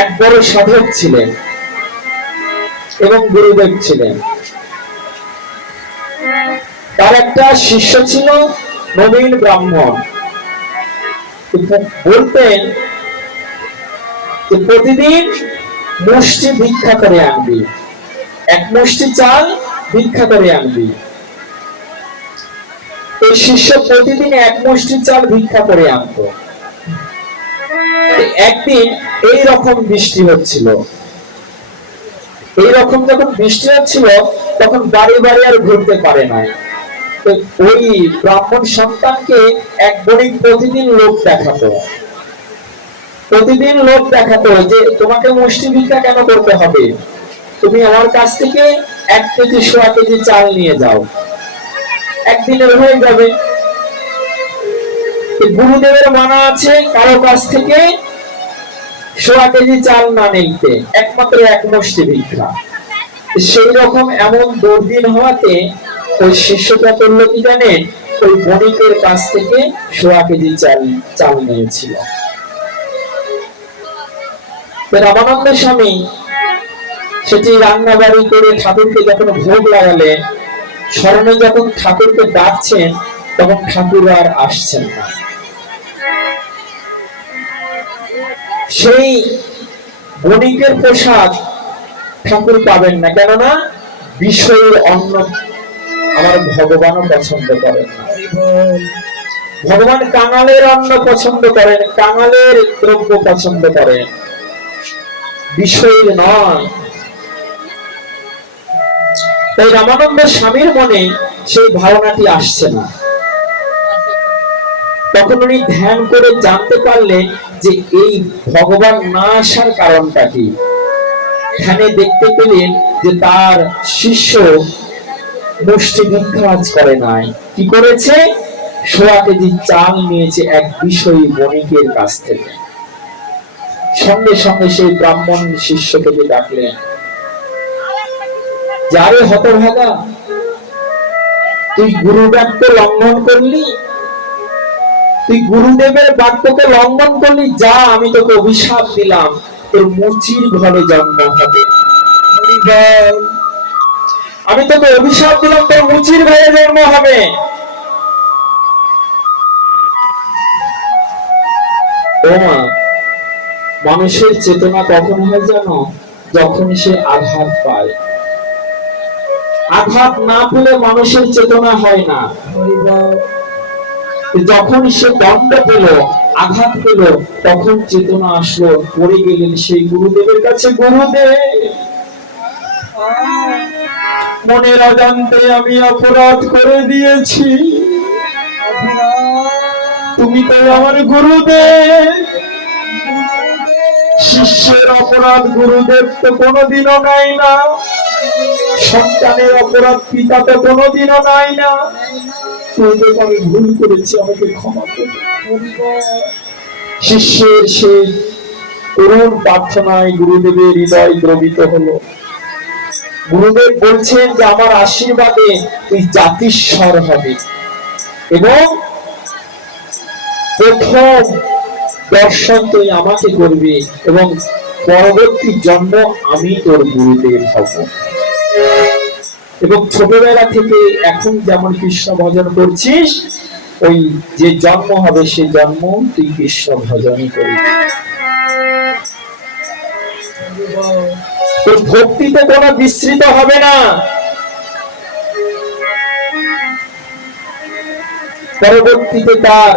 এক বড় সাধক ছিলেন এবং গুরুদেব ছিলেন। তার একটা শিষ্য ছিল নবীন ব্রাহ্মণ। বলতেন যে প্রতিদিন মুষ্টি ভিক্ষা করে আনবি, এক মুষ্টি চাল ভিক্ষা করে আনবি। এই শিষ্য প্রতিদিন এক মুষ্টি চাল ভিক্ষা করে আনতো। একদিন এই রকম বৃষ্টি হচ্ছিল। এইরকম যখন বৃষ্টি হচ্ছিল তখন বাড়ি বাড়ি আর ঘুরতে পারে নাই। ওই ব্রাহ্মণ সন্তানকে এক বণিক প্রতিদিন লোক দেখাতো, প্রতিদিন লোক দেখাতো যে তোমাকে মুষ্টি ভিক্ষা কেন করতে হবে, তুমি আমার কাছ থেকে 1 কেজি সোয়া কেজি চাল নিয়ে যাও, একদিনের হয়ে যাবে। গুরুদেবের মানা আছে কারো কাছ থেকে সোয়া কেজি চাল না নিতে, একমাত্র 1 মুষ্টি ভিক্ষা। সেই রকম এমন দুর্দিন হওয়াতে ওই শিষ্যটা করলো কি জানেন, ওই বণিকের কাছ থেকে সোয়া কেজি চাল নিয়েছিল। রামানন্দ স্বামী সেটি রান্না বাড়ি করে ঠাকুরকে যখন ভোগ লাগালেন, স্মরণে যখন ঠাকুরকে ডাকছেন তখন ঠাকুর আর আসছেন না। সেই বণিকের প্রসাদ ঠাকুর পাবেন না, কেননা বিষয়ের অন্ন আমার ভগবানও পছন্দ করেন না। ভগবান কাঙালের অন্ন পছন্দ করেন, কাঙালের দ্রব্য পছন্দ করেন, বিষয়ের নয়। তাই রামানন্দ স্বামীর মনে সেই ধারণাটি আসছে না। তখন উনি ধ্যান করে জানতে পারলেন যে এই ভগবান না আসার কারণটা কি। ধ্যানে দেখতে পেলেন যে তার শিষ্য মুষ্টি ভিক্ষা আজ করে নাই, কি করেছে, সোয়া কেজি চাল নিয়েছে এক বিষয়ী বণিকের কাছ থেকে। সঙ্গে সঙ্গে সেই ব্রাহ্মণ শিষ্যকে ডাকলেন, যারে হতভাগা, তুই গুরু বাক্য লঙ্ঘন করলি, তুই গুরুদেবের বাক্যকে লঙ্ঘন করলি, যা আমি তোকে অভিশাপ দিলাম, তোর মুচির ঘরে জন্ম হবে। আমি তোকে অভিশাপ দিলাম, তোর মুচির ঘরে জন্ম হবে। ও মা, মানুষের চেতনা কখন হয় জানো, যখন সে আঘাত পায়। আঘাত না পেলে মানুষের চেতনা হয় না। যখন সে দণ্ড পেল, আঘাত পেল, তখন চেতনা আসলো। পড়ে গেলেন সেই গুরুদেবের কাছে, গুরুদেব মনের অজান্তে আমি অপরাধ করে দিয়েছি, তুমি তো আমার গুরুদেব। শিষ্যের অপরাধ গুরুদেব তো কোনোদিনও নাই না, সন্তানের অপরাধ পিতা তো কোনোদিনও নাই না। আমি ভুল করেছি, আমাকে ক্ষমা করো। শিষ্যের সেই করুণ প্রার্থনায় গুরুদেবের হৃদয় দ্রবিত হলো। গুরুদেব বলছেন যে আমার আশীর্বাদে তুই জাতিস্বর হবে এবং প্রথম দর্শন তুই আমাকে করবি এবং পরবর্তী জন্ম আমি তোর গুরুদেব হব। এবং ছোটবেলা থেকে এখন যেমন কৃষ্ণ ভজন করছিস, ওই যে জন্ম হবে সে জন্ম তুই কৃষ্ণ ভজনই করবি। তোর ভক্তিতে কোনো বিস্মৃত হবে না। পরবর্তীতে তার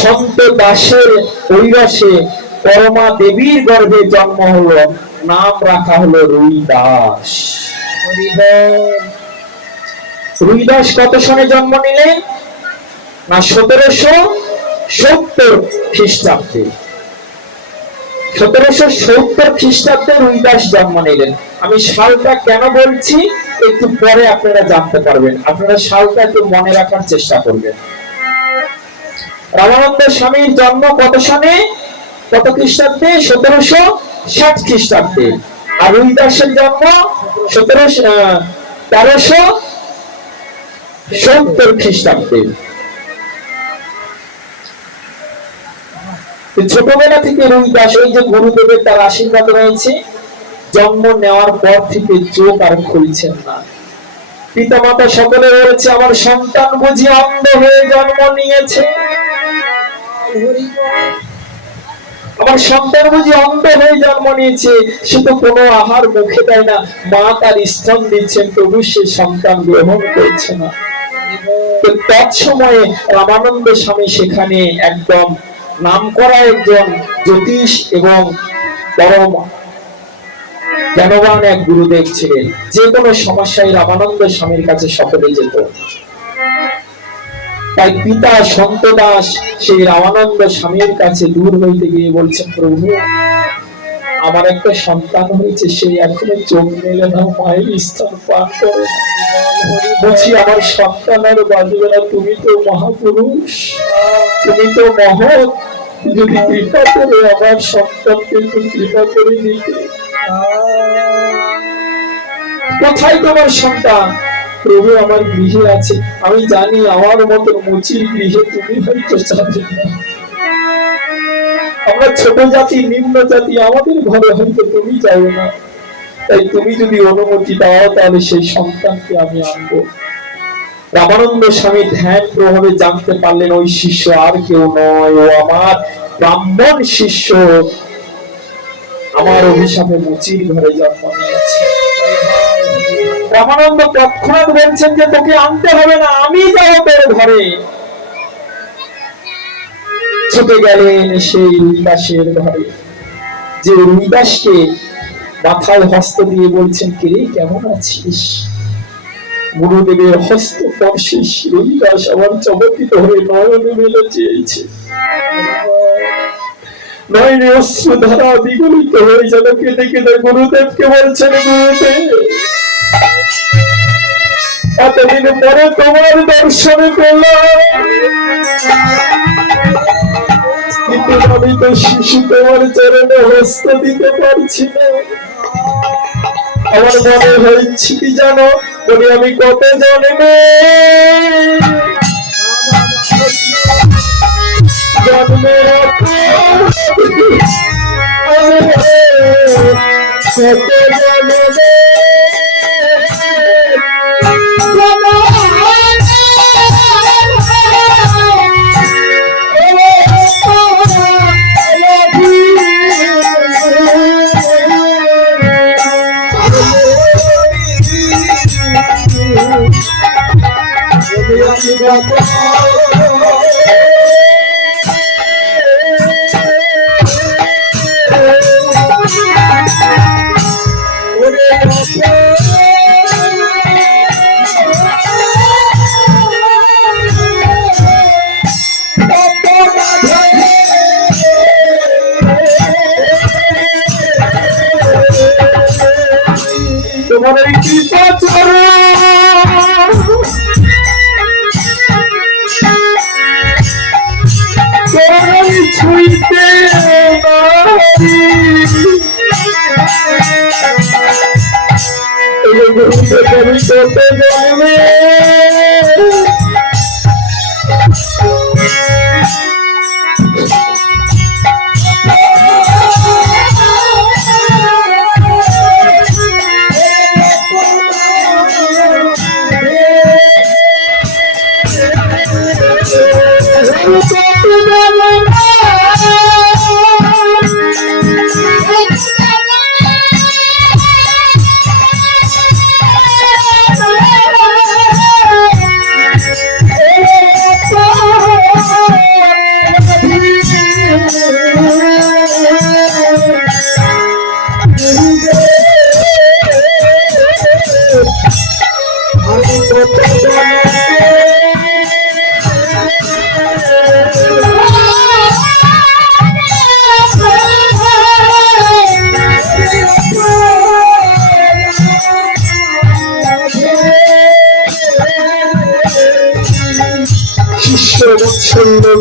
সন্ত দাসের ঐরসে পরমা দেবীর গর্ভে জন্ম হলো, নাম রাখা হলো রুইদাস। রুইদাস কত সনে জন্ম নিলেন না, 1770 খ্রিস্টাব্দে। 1770 খ্রিস্টাব্দে রুইদাস জন্ম নিলেন। আমি সালটা কেন বলছি একটু পরে আপনারা জানতে পারবেন, আপনারা সালটা একটু মনে রাখার চেষ্টা করবেন। রামানন্দ স্বামীর জন্ম কত সনে, কত খ্রিস্টাব্দে, 1760 খ্রিস্টাব্দে। আর রুইদাসের জন্ম 1370 খ্রিস্টাব্দে। ছোটবেলা থেকে রুইদাস এই যে গুরুদেবের তার আশীর্বাদ রয়েছে, জন্ম নেওয়ার পর থেকে চোখ আর খুলছেন না। পিতামাতা সকলে বলেছে আমার সন্তান বুঝি অন্ধ হয়ে জন্ম নিয়েছে, আমার সন্তান বুঝি অন্ধ হয়ে জন্ম নিয়েছে, সে তো কোনো আহার মুখে দেয় না, মা তার স্তন দিচ্ছেন তবু সে সন্তান গ্রহণ করছে না। তৎসময়ে রামানন্দ স্বামী সেখানে একদম নামকরা একজন জ্যোতিষ এবং পরম জ্ঞানবান এক গুরুদেব ছিলেন। যে কোনো সমস্যায় রামানন্দ স্বামীর কাছে সকলে যেত। তাই পিতা সন্ত দাস সেই রামানন্দ স্বামীর কাছে দূর হইতে গিয়ে বলছেন, প্রভু আমার একটা সন্তান হয়েছে, সে এখনো চোখ মেলে না, মায়ের স্তন পান করে, বলছি আমার সন্তান আর বাঁচবে না, তুমি তো মহাপুরুষ, তুমি তো মহৎ, যদি কৃপা করে আমার সন্তানকে একটু কৃপা করে দিতে। কোথায় তোমার সন্তান? প্রভু আমার গৃহে আছে। আমি জানি আমার মতন মুচির গৃহে তুমি হয়তো যাবে না, আমরা ছোট জাতি, নিম্ন জাতি, আমাদের ঘরে হয়তো তুমি যাবে না, তাই তুমি যদি অনুমতি দাও তাহলে সেই সন্তানকে আমি আনবো। রামানন্দ স্বামী ধ্যান প্রভাবে জানতে পারলেন ওই শিষ্য আর কেউ নয়, ও আমার ব্রাহ্মণ শিষ্য, আমার অভিশাপে মুচির ঘরে জন্ম নিয়েছে। রামানন্দ তৎক্ষণাৎ বলছেন যে তোকে আনতে হবে না, আমি যাবো তোর ঘরে। ছুটে গেলেন সেই রুইদাসের ঘরে, যে রুইদাসকে মাথায় হস্ত দিয়ে বলছেন, কে কেমন আছিস? গুরুদেবের হস্ত স্পর্শে রুইদাস আমার চমকিত হয়ে নয়নে মেলে চেয়েছে, নয়নে অশ্রু ধারা বিগলিত হয়ে যেন কেঁদে কেঁদে গুরুদেবকে বলছেন, গুরুদেব এতদিন পরে তোমার দর্শনে পেলাম, কিন্তু আমি তো শিশু, তোমার চরণে হস্ত দিতে পারছি না। আমার মনে হয়েছে কি জানো, বলি আমি কত জন্মে জন্মের তোমার এই কৃপা ছুঁইতে জন্মে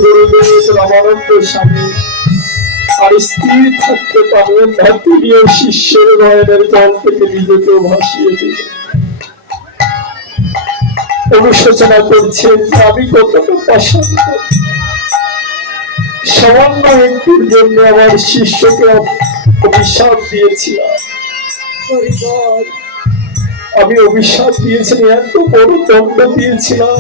গুরুদেব রামানন্দ স্বামী আর স্থির থাকতে পারলেন না, তিনিও শিষ্যের নয়নের জল থেকে নিজেকে ভাসিয়ে দিলেন। অনুশোচনা করছেন যে আমি কতটা অশান্ত, সামান্য একটুর জন্য আমার শিষ্যকে অভিশাপ দিয়েছিলাম। আমি অভিশাপ দিয়েছিলাম, এত বড় দণ্ড দিয়েছিলাম।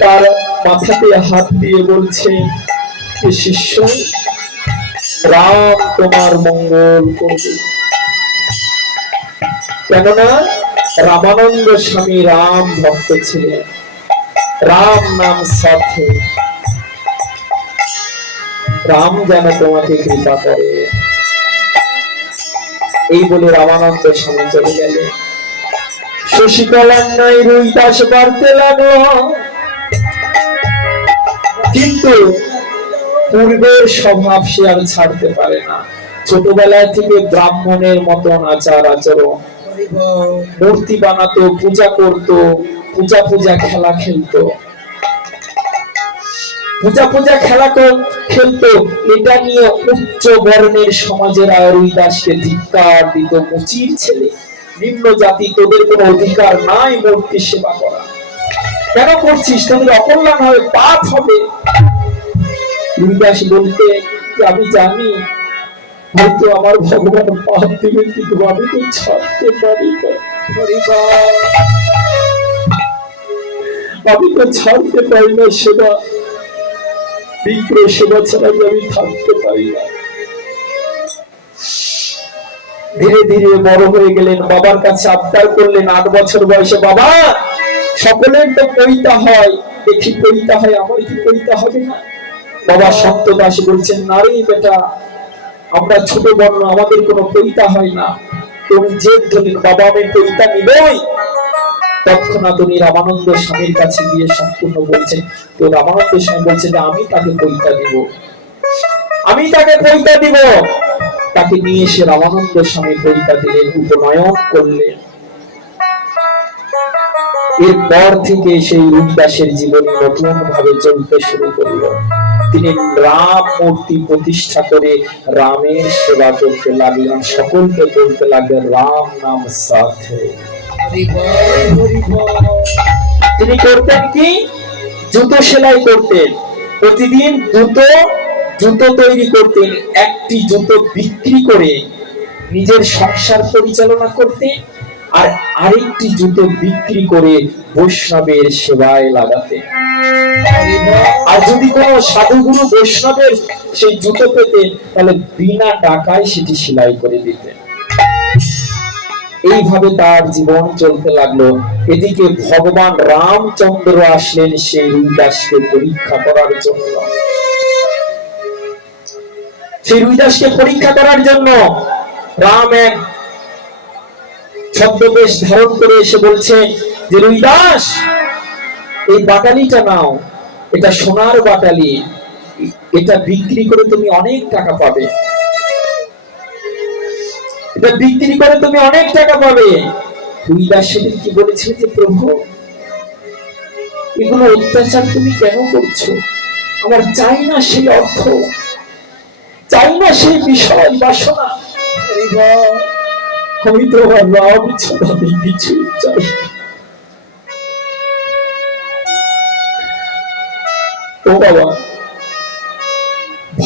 তার মাথাতে হাত দিয়ে বলছে, শিষ্য, রাম তোমার মঙ্গল করবে। কেননা রামানন্দ স্বামী রাম ভক্ত ছিলেন, রাম নাম সাথে, রাম যেন তোমাকে কৃপা করে। এই বলে রামানন্দ স্বামী চলে গেলেন। শশীকলার নাই রুই দাস বাড়তে লাগলো, কিন্তু পূর্বের স্বভাব সে আর ছাড়তে পারে না। ছোটবেলায় থেকে ব্রাহ্মণের মতন আচার আচরণ, মূর্তি বানাতো, পূজা করত, পূজা খেলা খেলতো, পূজা খেলা খেলতো। এটা নিয়ে উচ্চ বর্ণের সমাজের রুই দাসকে ধিক্কার দিত, মুচির ছেলে, নিম্ন জাতি, তোদের কোনো অধিকার নাই মূর্তি সেবা করা, কেন করছিস, তোদের অকল্যাণ হবে, পাপ হবে। রুই দাস বলতে, আমি জানি হয়তো আমার ভগবান পাপ দেবে, কিন্তু আমি তো ছাড়তে পারি না, আমি তো ছাড়তে পারি না সেবা, বিগ্রহ সেবা ছাড়া আমি থাকতে পারি না। ধীরে ধীরে বড় হয়ে গেলেন, বাবার কাছে আবদার করলেন। 8 বছর বয়সে, বাবা সকলের তো পৈতা হয়, দেখি পৈতা হয়, আমার কি পৈতা হবে না? বাবা সত্যদাস বলছেন, না রে বেটা, আমরা ছোট বর্ণ, আমাদের কোনো পৈতা হয় না। তুমি জেদ ধরলেন, বাবা আমি পৈতা নিবই। তৎক্ষণাৎ উনি রামানন্দ স্বামীর কাছে গিয়ে সম্পূর্ণ বলছেন। তো রামানন্দ স্বামী বলছেন যে আমি তাকে পৈতা দিব, আমি তাকে পৈতা দিব। তাকে নিয়ে এসে রামানন্দ স্বামী পৈতা দিলেন, উপনয়ন করলেন। এরপর থেকে সেই রুই দাসের জীবন নতুন ভাবে চলতে শুরু করলো। তিনি রাম মূর্তি প্রতিষ্ঠা করে রামের সেবা করতে লাগলেন, সকলকে বলতে লাগলেন রাম নাম সাথে। তিনি করতেন কি, জুতো সেলাই করতেন, প্রতিদিন জুতো তৈরি করতেন। একটি জুতো বিক্রি করে নিজের সংসার পরিচালনা করতেন, আর আরেকটি জুতো বিক্রি করে বৈষ্ণবের সেবায় লাগাতেন। আর যদি কোন সাধুগুরু বৈষ্ণবের সেই জুতো পেতেন, তাহলে বিনা টাকায় সেটি সেলাই করে দিতেন। এইভাবে তার জীবন চলতে লাগলো। এদিকে ভগবান রামচন্দ্র আসলেন সেই রুই দাসকে পরীক্ষা করার জন্য। সেই রুই দাসকে পরীক্ষা করার জন্য রাম এক ছদ্মবেশ ধারণ করে এসে বলছে যে, রুই দাস, এই বাটালিটা নাও, এটা সোনার বাটালি, এটা বিক্রি করে তুমি অনেক টাকা পাবে, এটা বিক্রি করে তুমি অনেক টাকা পাবে। রুই দাস সেদিন কি বলেছিল যে, প্রভু এগুলো অত্যাচার তুমি কেন করছো? আমার চাই না সেই অর্থ, চাই না সেই বিষয় বাসনা, আমি তো আমার রাম ছাড়া আমি কিছু চাই। ও বাবা,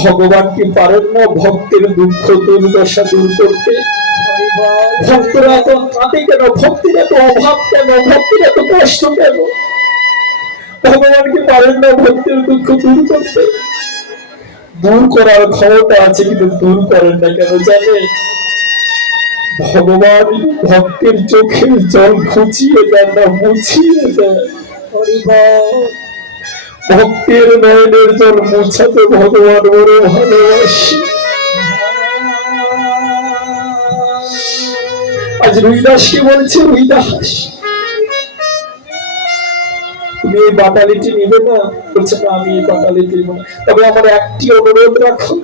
ভগবান কি পারেন না ভক্তের দুঃখ দুর্দশা দূর করতে? ভক্তরা এত কাঁদে কেন? ভক্তির এত অভাব কেন? ভক্তির এত কষ্ট কেন? ভগবান কি পারেন না ভক্তের দুঃখ দূর করতে? দূর করার ক্ষমতা আছে, কিন্তু দূর করেন না কেন জানে? ভগবান ভক্তের চোখের জল ঘুচিয়ে দেন না, মুছিয়ে দেন। ভক্তের নয়নের জল মুছাতে ভগবান বড় ভালোবাসে। আজ রুই দাসকে বলছে, রুই দাস তুমি এই বাটালিটি নিবে না? বলছে না, আমি এই বাটালিটি নিব না। তবে আমার একটি অনুরোধ রাখো,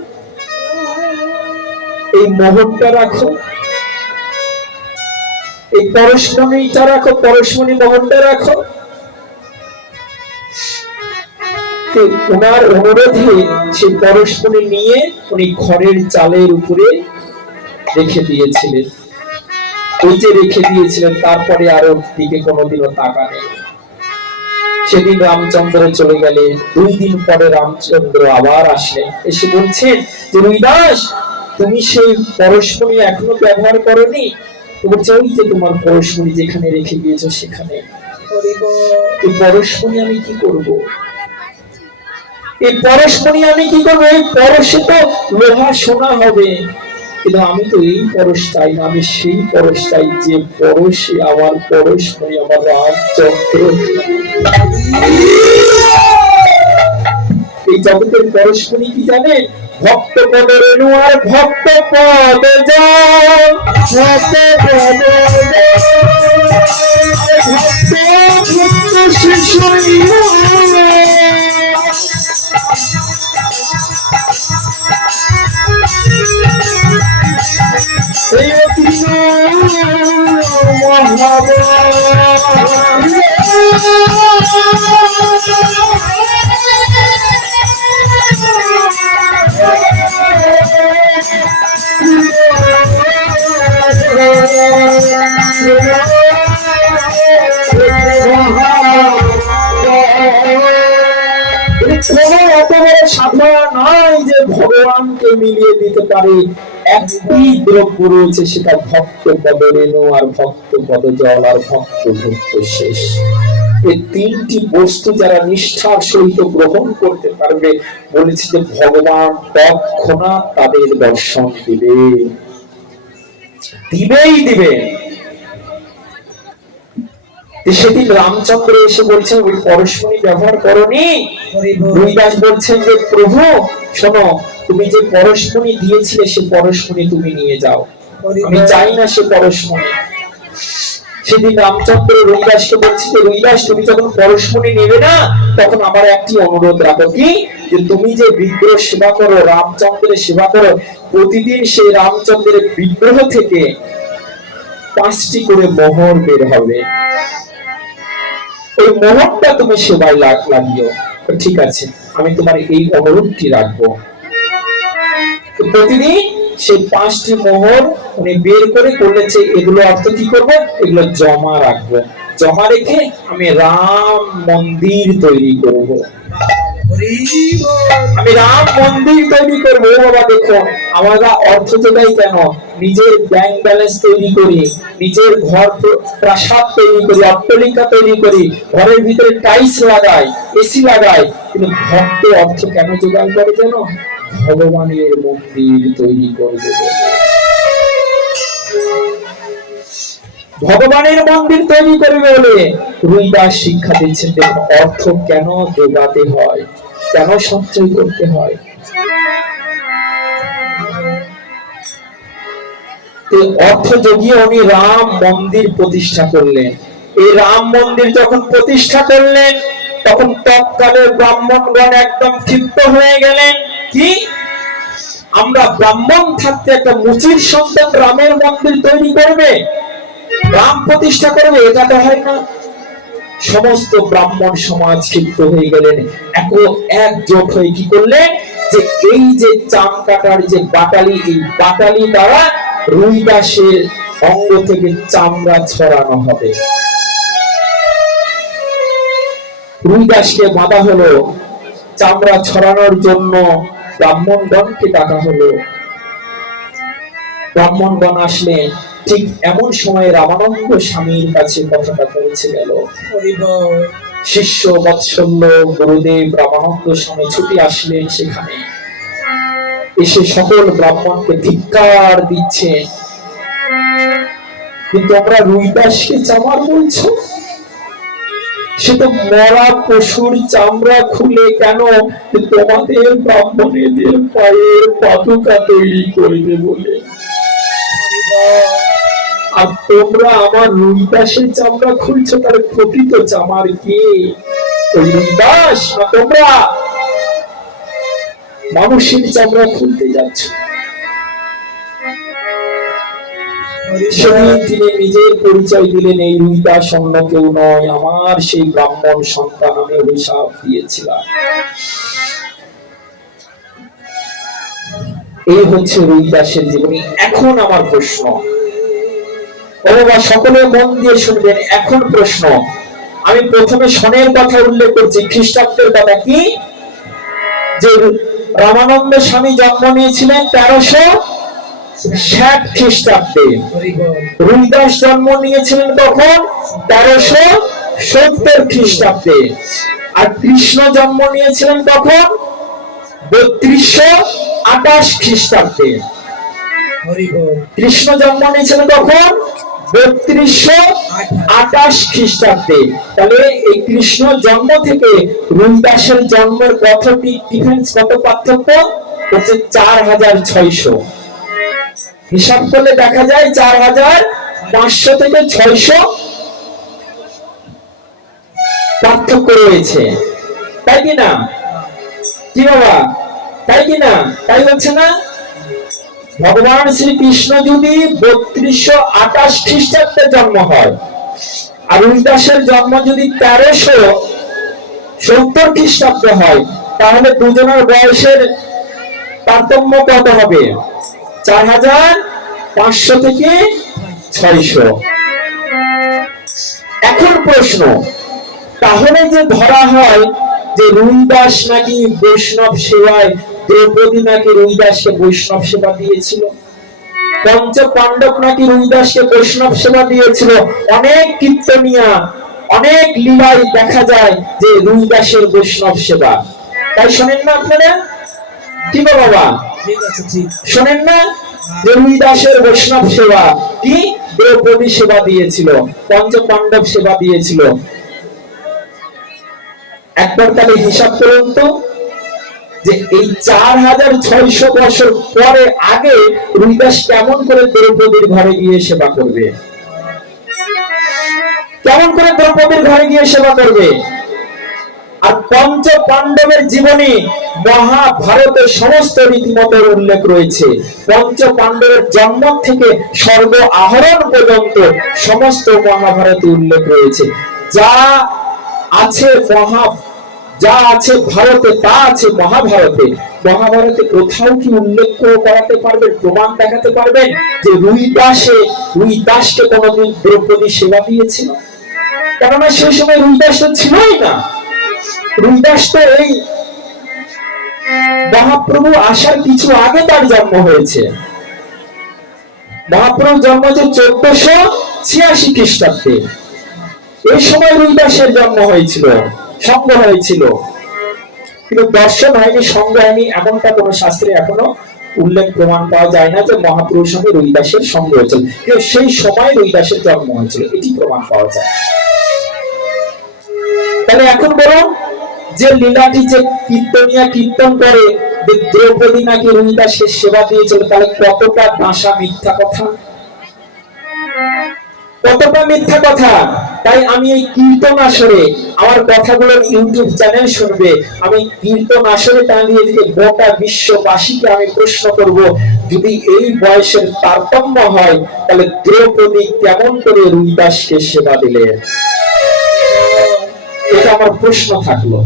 এই মোহনটা রাখো, এই পরশমণিটা রাখো, পরশমণি মোহনটা রাখো। ওনার অনুরোধে সেই পরশমণি নিয়ে উনি ঘরের চালের উপরে রেখে দিয়েছিলেন। ওই যে রেখে দিয়েছিলেন, তারপরে আর ওর দিকে কোনোদিনও তাকান নেই। সেদিন রামচন্দ্র চলে গেলে 2 দিন পরে রামচন্দ্র আবার আসলেন, এসে বলছেন যে রুইদাস, তুমি সেই পরশমণি এখনো ব্যবহার করনি? বলছে ওই যে তোমার পরশমণি যেখানে রেখে গিয়েছো সেখানে। এই পরশমণি আমি কি করব? এই পরশমণি আমি কি করবো? এই পরশে তো লোহা সোনা হবে, কিন্তু আমি তো এই পরশ চাই না, আমি সেই পরশ চাই যে পরশে আমার পরশমণি আমার রামচন্দ্র। এই জগতের পরশমণি কি জানেন? ভক্ত পদের রেণু আর ভক্ত পদে জল, ভক্ত পদে ভক্ত শিশু যে ভগবানকে মিলিয়ে দিতে পারে। একটি দ্রব্য রয়েছে, সেটা ভক্ত পদরেণু আর ভক্ত পদজল আর ভক্ত ভক্ত শেষ। এই 3টি বস্তু যারা নিষ্ঠার সহিত গ্রহণ করতে পারবে, বলেছে যে ভগবান তৎক্ষণাৎ তাদের দর্শন দিবে, দিবেই দিবে। সেদিন রামচন্দ্র এসে বলছেন ওই পরশমণি ব্যবহার করনি? রুইদাস বলছেন যে প্রভু শোনো, তুমি যে পরশমণি দিয়েছিলে সে পরশমণি তুমি নিয়ে যাও, আমি চাই না সে পরশমণি। সেদিন রামচন্দ্র রুইদাসকে বলছে যে রুইদাস, তুমি যখন পরশমণি নেবে না, তখন আমার একটি অনুরোধ রাখো, কি যে তুমি যে বিগ্রহ সেবা করো, রামচন্দ্রের সেবা করো, প্রতিদিন সেই রামচন্দ্রের বিগ্রহ থেকে 5টি করে মোহর বের হবে, ওই মোহরটা তুমি সেবায় লাগিও। ঠিক আছে, আমি তোমার এই অনুরোধটি রাখবো। প্রতিদিন সেই 5টি মোহর উনি বের করে করলেছে, এগুলো অর্থ কি করব? এগুলো জমা রাখবো, জমা রেখে আমি রাম মন্দির তৈরি করব, আমি রাম মন্দির তৈরি করবো। বাবা দেখো, আমরা অর্থ যোগাই কেন? নিজের ব্যাংক ব্যালেন্স তৈরি করি, নিজের ঘর প্রাসাদ তৈরি করি, অট্টালিকা তৈরি করি, ঘরের ভিতরে টাইলস লাগাই, এসি লাগাই, কিন্তু ভক্ত অর্থ কেন জোগাড় করে জানো? ভগবানের মন্দির তৈরি করবে, ভগবানের মন্দির তৈরি করবে বলে রুইদাস শিক্ষা দিচ্ছেন। দেখুন, অর্থ কেন জোগাতে হয়, কেন সঞ্চয় করতে হয়। অর্থ জগিয়ে উনি রাম মন্দির প্রতিষ্ঠা করলেন। এই রাম মন্দির যখন প্রতিষ্ঠা করলেন, তখন তৎকালে ব্রাহ্মণগণ একদম ক্ষিপ্ত হয়ে গেলেন। কি, আমরা ব্রাহ্মণ থাকতে একটা মুচির সন্তান রামের মন্দির তৈরি করবে, রাম প্রতিষ্ঠা করবে? এটা তো হয় না। সমস্ত ব্রাহ্মণ সমাজ ক্ষিপ্ত হয়ে গেলেন, একজোট হয়ে কি করলেন, যে এই যে চাম কাটার যে বাটালি, এই বাটালি দ্বারা রুইদাসের অঙ্গ থেকে চামড়া ছড়ানো হবে। রুইদাসকে বাঁধা হলো, চামড়া ছড়ানোর জন্য ব্রাহ্মণগণকে ডাকা হলো। ব্রাহ্মণগণ আসলেন, ঠিক এমন সময় রামানন্দ স্বামীর কাছে কথাটা পৌঁছে গেল। শিষ্য বৎসল্য গুরুদেব রামানন্দ স্বামী ছুটে আসলেন সেখানে, এসে সকল ব্রাহ্মণকে ধিক্কার দিচ্ছে, কিন্তু আমরা রুইদাসকে চামার বলছো? সে তো মরা পশুর চামড়া খুলে কেন তোমাদের ব্রাহ্মণেদের পায়ের পাদুকা তৈরি করবে বলে, আর তোমরা আমার রুইদাসের চামড়া খুলছো, তার প্রকৃত চামার কে? ওই রুইদাস না তোমরা মানুষের চামড়া খুলতে যাচ্ছ? সেদিন তিনি নিজের পরিচয় দিলেন, এই রুইদাস অন্য কেউ নয়, আমার সেই ব্রাহ্মণ সন্তান, আমি অভিশাপ দিয়েছিলাম। এই হচ্ছে রুইদাসের জীবনী। এখন আমার প্রশ্ন, ও বাবা সকলে মন দিয়ে শুনবেন, এখন প্রশ্ন, আমি প্রথমে সনের কথা উল্লেখ করছি, খ্রিস্টাব্দের কথা কি, যে রামানন্দ স্বামী জন্ম নিয়েছিলেন 1360 খ্রিস্টাব্দে, রুইদাস জন্ম নিয়েছিলেন তখন 1370 খ্রিস্টাব্দে, আর কৃষ্ণ জন্ম নিয়েছিলেন তখন 3228 খ্রিস্টাব্দে। কৃষ্ণ জন্ম নিয়েছিলেন তখন 3228 খ্রিস্টাব্দে। তাহলে এই কৃষ্ণ জন্ম থেকে রুইদাসের জন্মের কত ডিফারেন্স, কত পার্থক্য হচ্ছে 4600। হিসাব করলে দেখা যায় 4500 থেকে 600 পার্থক্য রয়েছে, তাই কি না? কি বাবা, তাই কি না? তাই হচ্ছে না? ভগবান শ্রীকৃষ্ণ যদি 3228 খ্রিস্টাব্দে জন্ম হয়, আর রুইদাসের জন্ম যদি 1370 খ্রিস্টাব্দে হয়, তাহলে দুজনের বয়সের তারতম্য কত হবে? 4500 থেকে 600। এখন প্রশ্ন, তাহলে যে ধরা হয় যে রুইদাস নাকি বৈষ্ণব সেবায়, দ্রৌপদী নাকি রুইদাসকে বৈষ্ণব সেবা দিয়েছিল, পঞ্চ পাণ্ডব নাকি রুইদাসকে বৈষ্ণব সেবা দিয়েছিল, অনেক কীর্তনিয়া, অনেক লীলায় দেখা যায় যে রুইদাসের বৈষ্ণব সেবা। তাই শোনেন না আপনারা? কি গো বাবা, শোনেন না যে রুইদাসের বৈষ্ণব সেবা কি, দ্রৌপদী সেবা দিয়েছিল, পঞ্চ পাণ্ডব সেবা দিয়েছিল। একবার তাহলে হিসাব করুন তো, যে এই 4600 বছর পরে আগে রুইদাস কেমন করে দ্রৌপদীর ঘরে গিয়ে সেবা করবে? কেমন করে দ্রৌপদীর ঘরে গিয়ে সেবা করবে? আর পঞ্চ পাণ্ডবের জীবনী মহাভারতের সমস্ত রীতিমতো উল্লেখ রয়েছে। পঞ্চ পাণ্ডবের জন্ম থেকে স্বর্গ আহরণ পর্যন্ত সমস্ত মহাভারতে উল্লেখ রয়েছে। যা আছে ভারতে তা আছে মহাভারতে। মহাভারতে কোথাও কি উল্লেখ করাতে পারবেন, প্রমাণ দেখাতে পারবেন যে রুইদাসকে কোনদিন দ্রৌপদী সেবা দিয়েছিল? কেননা সেই সময় রুইদাস তো ছিলই না। রুইদাস তো এই মহাপ্রভু আসার কিছু আগে তার জন্ম হয়েছে। মহাপ্রভু জন্ম হয়েছে 1486 খ্রিস্টাব্দে। এই সময় রুইদাসের জন্ম হয়েছিল, সঙ্গ হয়েছিল, কিন্তু দর্শন হয়নি, সঙ্গ হয়নি, এমনটা কোন শাস্ত্রে এখনো উল্লেখ প্রমাণ পাওয়া যায় না যে মহাপ্রভুর সঙ্গে রুইদাসের সঙ্গ হয়েছিল, কিন্তু সেই সময় রুইদাসের জন্ম হয়েছিল, এটি প্রমাণ পাওয়া যায়। তাহলে এখন বলুন, যে লীলাটি যে কীর্তনিয়া কীর্তন করে দ্রৌপদী নাকি রুইদাসকে সেবা দিয়েছিল, তাহলে কতটা ভাষা মিথ্যা কথা, কতটা মিথ্যা কথা। তাই আমি এই কীর্তন আসরে, আমার কথাগুলোর ইউটিউব চ্যানেল শুনবে, আমি কীর্তন আসরে দাঁড়িয়ে থেকে গোটা বিশ্ববাসীকে আমি প্রশ্ন করব, যদি এই বয়সের তারতম্য হয়, তাহলে দ্রৌপদী কেমন করে রুইদাসকে সেবা দিলে? এটা আমার প্রশ্ন থাকলো।